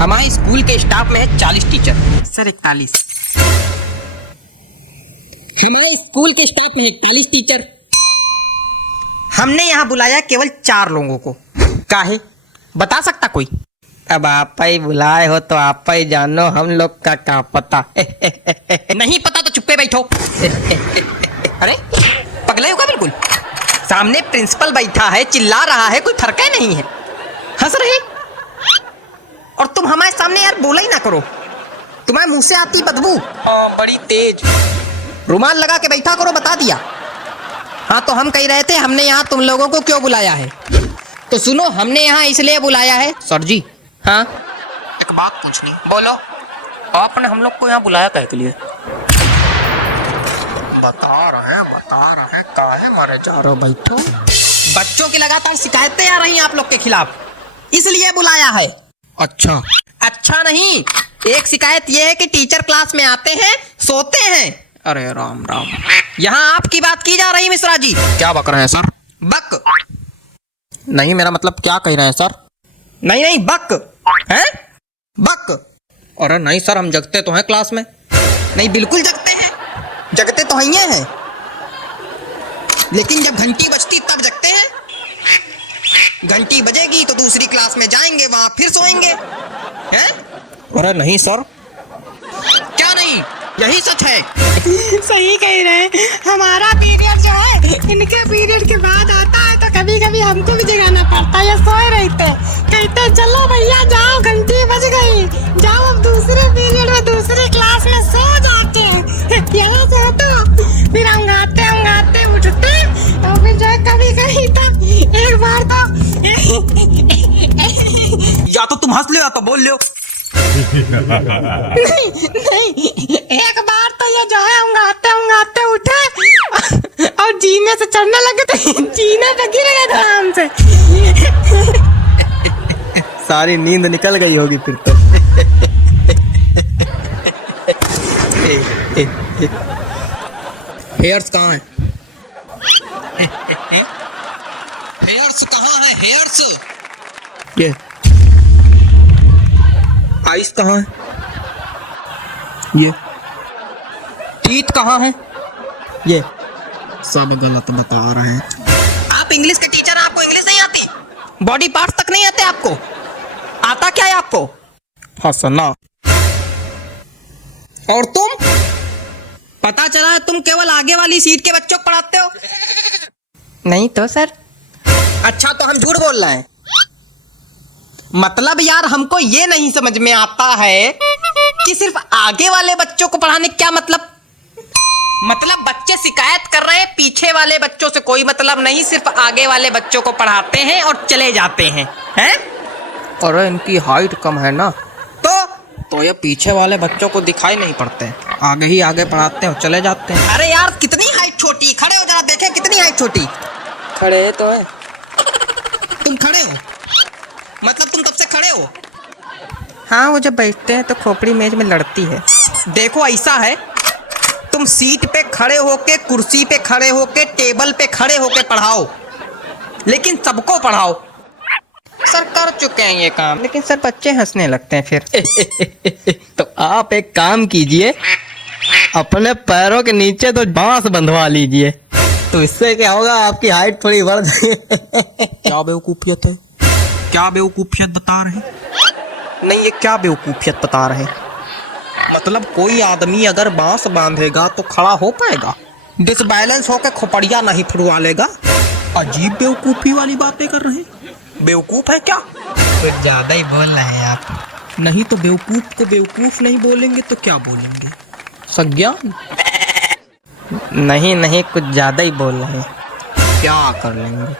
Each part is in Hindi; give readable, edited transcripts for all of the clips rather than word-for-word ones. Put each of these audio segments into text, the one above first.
हमारे स्कूल के स्टाफ में है 40 टीचर। सर 41। हमारे स्कूल के स्टाफ में 41 टीचर। हमने यहाँ बुलाया केवल 4 लोगों को। काहे बता सकता कोई? अब आप ही बुलाए हो तो आप ही जानो, हम लोग का क्या पता। नहीं पता तो चुप्पे बैठो। अरे पगले हो क्या बिल्कुल? सामने प्रिंसिपल बैठा है, चिल्ला रहा है, कोई फर्क ही नहीं है, हंस रहे। और तुम हमारे सामने यार बोला ही ना करो, तुम्हारे मुंह से आती बदबू बड़ी तेज। रुमाल लगा के बैठा करो, बता दिया। हाँ तो हम कह रहे थे हमने यहाँ तुम लोगों को क्यों बुलाया है। तो सुनो, हमने यहाँ इसलिए बुलाया है। सर जी हाँ एक बात पूछनी। बोलो। आपने हम लोग को यहाँ बुलाया काहे के लिए? बता रहे काहे मारे जा रहे हो? बैठो। बच्चों की लगातार शिकायतें आ रही हैं आप लोग के खिलाफ, इसलिए बुलाया है। अच्छा अच्छा नहीं, एक शिकायत ये है कि टीचर क्लास में आते हैं, सोते हैं। अरे राम राम, यहाँ आपकी बात की जा रही मिश्रा जी। क्या बक रहे हैं सर? बक नहीं, मेरा मतलब क्या कह रहे हैं सर? नहीं नहीं बक हैं, बक। अरे नहीं सर, हम जगते तो हैं क्लास में। नहीं बिल्कुल जगते हैं, जगते तो हैं, लेकिन जब घंटी बजती तब जगते हैं। घंटी बजेगी तो दूसरी क्लास में जाएंगे, वहां फिर सोएंगे हैं? अरे नहीं सर। क्या नहीं, यही सच है। सही कह रहे हैं। हमारा पीरियड जो है इनके पीरियड के बाद आता है, तो कभी कभी हमको भी जगाना पड़ता है। ये सोए रहते, कहते चलो भैया जाओ, घंटी बज गई, जाओ अब दूसरे पीरियड में दूसरी क्लास में सो जाते हैं। यहाँ से तो फिर हम गाते उठते, और फिर जो है कभी कभी तो एक बार तो या तो तुम हंस ले या तो बोल लो। नहीं, एक बार तो ये जो है हम गाते उठे और जीने से चढ़ने लगे, तो जीने पे गिर गए आराम से। सारी नींद निकल गई होगी फिर तो। हेयर्स कहाँ है? हेयर्स कहाँ है? हेयर्स ये। आइस कहाँ है? ये। टीथ कहाँ है? ये। सब गलत बता रहे हैं। आप इंग्लिश के टीचर हैं, आपको इंग्लिश नहीं आती? बॉडी पार्ट्स तक नहीं आते आपको? आता क्या है आपको? हंसना। और तुम? पता चला है तुम केवल आगे वाली सीट के बच्चों को पढ़ाते हो। नहीं तो सर। अच्छा तो हम झूठ बोल रहे हैं? मतलब यार हमको ये नहीं समझ में आता है कि सिर्फ आगे वाले बच्चों को पढ़ाने क्या मतलब बच्चे शिकायत कर रहे हैं, पीछे वाले बच्चों से कोई मतलब नहीं, सिर्फ आगे वाले बच्चों को पढ़ाते हैं और चले जाते हैं हैं? और इनकी हाइट कम है ना, तो ये पीछे वाले बच्चों को दिखाई नहीं पड़ते, आगे ही आगे पढ़ाते हैं और चले जाते हैं। अरे यार कितनी हाइट छोटी, खड़े हो जरा देखें कितनी हाइट छोटी। खड़े तो है। तुम खड़े हो मतलब तुम तब से खड़े हो? हाँ, वो जब बैठते हैं तो खोपड़ी मेज में लड़ती है। देखो ऐसा है, तुम सीट पे खड़े होके, कुर्सी पे खड़े होके, टेबल पे खड़े होके पढ़ाओ, लेकिन सबको पढ़ाओ। सर कर चुके हैं ये काम, लेकिन सर बच्चे हंसने लगते हैं फिर। तो आप एक काम कीजिए, अपने पैरों के नीचे तो बांस बंधवा लीजिए, तो इससे क्या होगा, आपकी हाइट थोड़ी बढ़ जाएगी। क्या बेवकूफियत है, क्या बेवकूफियत बता रहे? नहीं, ये क्या बेवकूफियत बता रहे? मतलब कोई आदमी अगर बांस बांधेगा तो खड़ा हो पाएगा, डिसबैलेंस होकर खोपड़िया नहीं फुड़वा लेगा। अजीब बेवकूफी वाली बातें कर रहे हैं। बेवकूफ है क्या? कुछ ज्यादा ही बोल रहे हैं आप। नहीं तो बेवकूफ को बेवकूफ नहीं बोलेंगे तो क्या बोलेंगे? सज्ञान? नहीं, कुछ ज्यादा ही बोल रहे हैं। क्या कर लेंगे?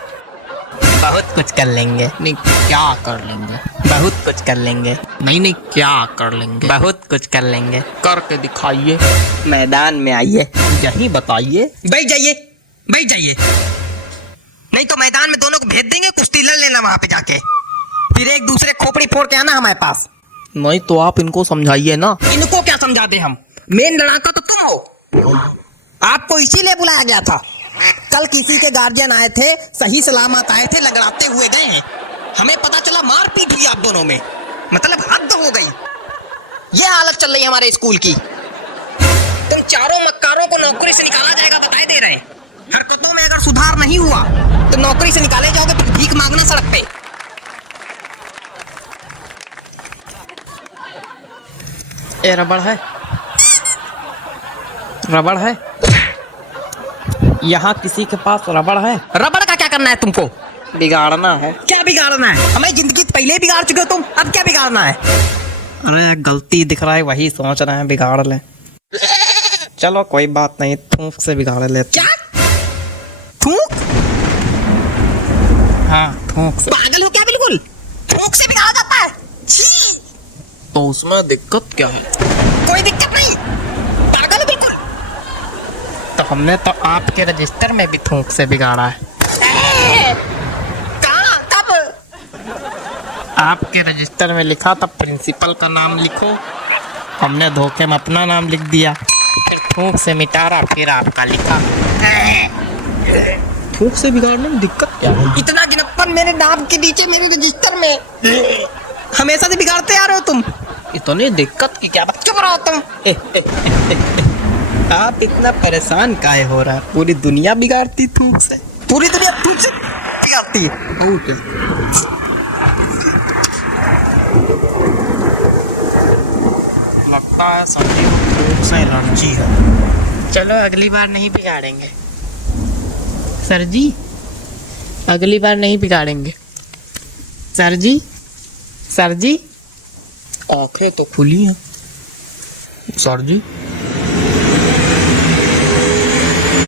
बहुत कुछ कर लेंगे। नहीं क्या कर लेंगे? बहुत कुछ कर लेंगे। नहीं क्या कर लेंगे? बहुत कुछ कर लेंगे। करके दिखाइए, मैदान में आइए, यही बताइए। बैठ जाइए, नहीं तो मैदान में दोनों को भेज देंगे, कुश्ती लड़ लेना वहां पे जाके, फिर एक दूसरे खोपड़ी फोड़ के आना हमारे पास। नहीं तो आप इनको समझाइए ना। इनको क्या समझा दे हम? मेन लड़ाका तो तुम हो, आपको इसीलिए बुलाया गया था। कल किसी के गार्जियन आए थे, सही सलामत आए थे, लगड़ाते हुए गए हैं, हमें पता चला मारपीट हुई आप दोनों में। मतलब हद हो गई। ये हालत चल रही है हमारे स्कूल की। तुम चारों मक्कारों को नौकरी से निकाला जाएगा बताए दे रहे हैं। हरकतों में अगर सुधार नहीं हुआ तो नौकरी से निकाले जाओगे, तो भीख मांगना सड़क पे। ए रबड़ है, रबड़ है यहाँ किसी के पास रबड़ है? रबड़ का क्या करना है तुमको? बिगाड़ना है। क्या बिगाड़ना है? हमारी जिंदगी पहले ही बिगाड़ चुके हो तुम, अब क्या बिगाड़ना है? अरे गलती दिख रहा है वही सोच रहे हैं बिगाड़ ले। चलो कोई बात नहीं, थूक से बिगाड़ ले। क्या थूक? हाँ थूक से। पागल हो क्या बिल्कुल? थूक से बिगाड़ा जाता है? छी! तो उसमें दिक्कत क्या है? कोई दिक्कत नहीं, पागल हो बिल्कुल। तो हमने तो आपके रजिस्टर में भी थूक से बिगाड़ा है। कहाँ? कब? आपके रजिस्टर में लिखा था प्रिंसिपल का नाम लिखो, हमने धोखे में अपना नाम लिख दिया, फिर थूक से मिटारा, फिर आपका लिखा। थूक से बिगाड़ने में दिक्कत क्या है? इतना गिनप्पन मेरे नाम के नीचे मेरे रजिस्टर में हमेशा से बिगाड़ते आ रहे हो तुम। इतनी दिक्कत की क्या बात? चुप रहो तुम। आप इतना परेशान काहे हो रहा है? पूरी दुनिया बिगाड़ती थूक से, पूरी दुनिया थूक से बिगाड़ती है। और क्या? लगता है सभी थूक से एलर्जी है। चलो अगली बार नहीं बिगाड़ेंगे सर जी, अगली बार नहीं बिगाड़ेंगे सर जी। सर जी आंखें तो खुली हैं सर जी।